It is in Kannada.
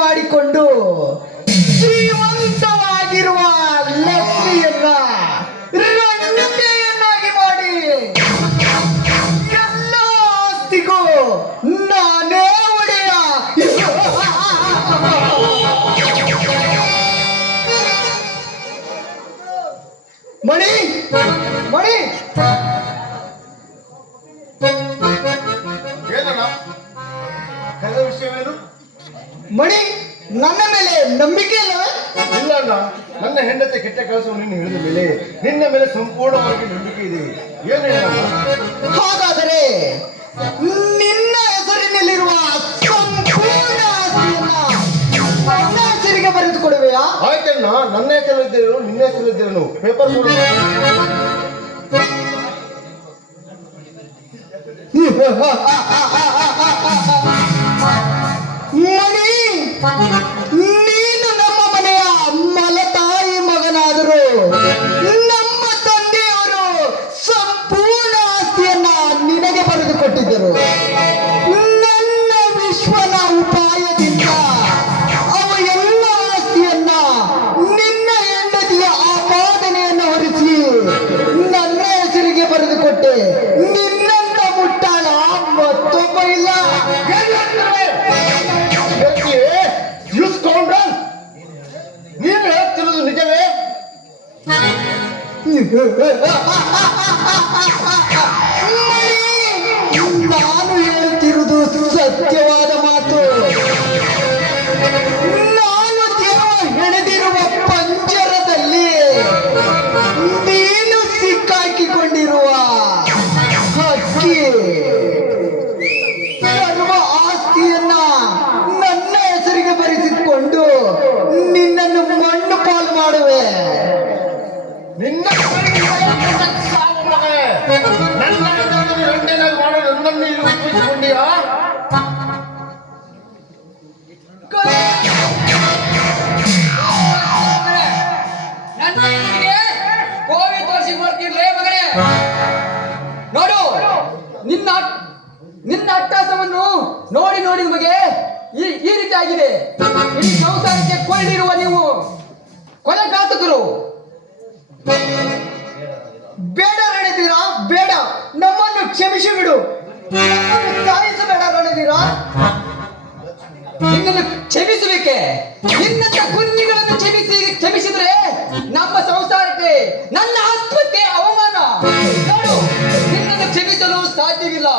ಮಾಡಿಕೊಂಡು ಶ್ರೀಮಂತವಾಗಿರುವ ಲಕ್ಷ್ಮಿಯನ್ನ ರಂಗತೆಯನ್ನಾಗಿ ಮಾಡಿ ಎಲ್ಲ ಆಸ್ತಿಗೂ ನಾನೇ ಒಡೆಯ. ಮಣಿ ಮಣಿ ಕಳೆದ ವಿಷಯವೇನು? ಮಣಿ, ನನ್ನ ಮೇಲೆ ನಂಬಿಕೆ ಇಲ್ಲವೇ? ಇಲ್ಲ ಅಣ್ಣ, ನನ್ನ ಹೆಂಡತಿ ಕೆಟ್ಟ ಕೆಲಸವನ್ನು ನೀನು ಹೇಳಿದ ಮೇಲೆ ನಿನ್ನ ಮೇಲೆ ಸಂಪೂರ್ಣವಾಗಿ ನಂಬಿಕೆ ಇದೆ. ಏನು ಹೇಳಣ್ಣ? ಹಾಗಾದರೆ ನಿನ್ನ ಹೆಸರಿನಲ್ಲಿರುವ ಸಂಪೂರ್ಣ ಆಸ್ತಿಯನ್ನ ನನ್ನ ಹೆಸರಿಗೆ ಬರೆದುಕೊಡುವೆಯಾ? ಆಯ್ತಣ್ಣ, ನನ್ನ ಹೆಸರಲ್ಲಿದ್ದೇನು ನಿನ್ನ ಹೆಸರಲ್ಲಿದ್ದೇನು ಪೇಪರ್ ಕೊಡು. ಮಣಿ, ನೀನು ನಮ್ಮ ಮನೆಯ ಮಲತಾಯಿ ಮಗನಾದರೂ ನಮ್ಮ ತಂದೆಯವರು ಸಂಪೂರ್ಣ ಆಸ್ತಿಯನ್ನ ನಿನಗೆ ಬರೆದುಕೊಟ್ಟಿದ್ದರು. ನನ್ನ ವಿಶ್ವನ ಉಪಾಯದಿಂದ ಅವ ಎಲ್ಲ ಆಸ್ತಿಯನ್ನ ನಿನ್ನ ಹೆಂಡತಿಯ ಆಪಾದನೆಯನ್ನು ಹೊರಿಸಿ ನನ್ನ ಹೆಸರಿಗೆ ಬರೆದುಕೊಟ್ಟೆ. ನಿನ್ನಂತ ಮುಟ್ಟಾಳ ಮತ್ತೊಬ್ಬ ಇಲ್ಲ. ನೀನು ಹೇಳ್ತಿರೋದು ನಿಜವೇ? ನಾನು ಹೇಳುತ್ತಿರುವುದು ಸತ್ಯವಾದ ಮಾತು. ನಾನು ದೇವ ಹೆಣೆದಿರುವ ಪಂಜರದಲ್ಲಿ ನೀನು ಸಿಕ್ಕಾಕಿಕೊಂಡಿರುವ ಹಕ್ಕಿ. ಸರ್ವ ಆಸ್ತಿಯನ್ನ ನನ್ನ ಹೆಸರಿಗೆ ಬರೆಸಿಕೊಂಡು ನಿನ್ನನ್ನು ಮಣ್ಣು ಪಾಲು ಮಾಡುವೆ. ನಿನ್ನ ನನ್ನನ್ನು ಇಲ್ಲಿ ಉಪಯೋಗಿಸಿಕೊಂಡಿಯಾ? ಕೋವಿ ತೋರಿಸಿ ಬರ್ತಿರ್ಲೇ ಮಗನೇ. ನೋಡು, ನಿನ್ನ ಅಟ್ಟಹಾಸವನ್ನು ನೋಡಿ ನೋಡಿ ನಮಗೆ ಈ ರೀತಿ ಆಗಿದೆ. ಈ ಸಂಸಾರಕ್ಕೆ ಕೊಳ್ಳಿರುವ ನೀವು ಕೊಲೆಘಾತಕರು. ಬೇಡ ರಣಧೀರಾ, ಬೇಡ, ನಮ್ಮನ್ನು ಕ್ಷಮಿಸಿ ಬಿಡು. ನಮ್ಮನ್ನು ಸಾಯಿಸಬೇಡ ರಣಧೀರಾ. ನಿನ್ನನ್ನು ಕ್ಷಮಿಸಬೇಕೆ? ನಿನ್ನಂತ ಕುನ್ನಿಗಳನ್ನು ಕ್ಷಮಿಸಿದ್ರೆ ನಮ್ಮ ಸಂಸಾರಕ್ಕೆ, ನನ್ನ ಆತ್ಮಕ್ಕೆ ಅವಮಾನ. ನೋಡು, ನಿನ್ನನ್ನು ಕ್ಷಮಿಸಲು ಸಾಧ್ಯವಿಲ್ಲ.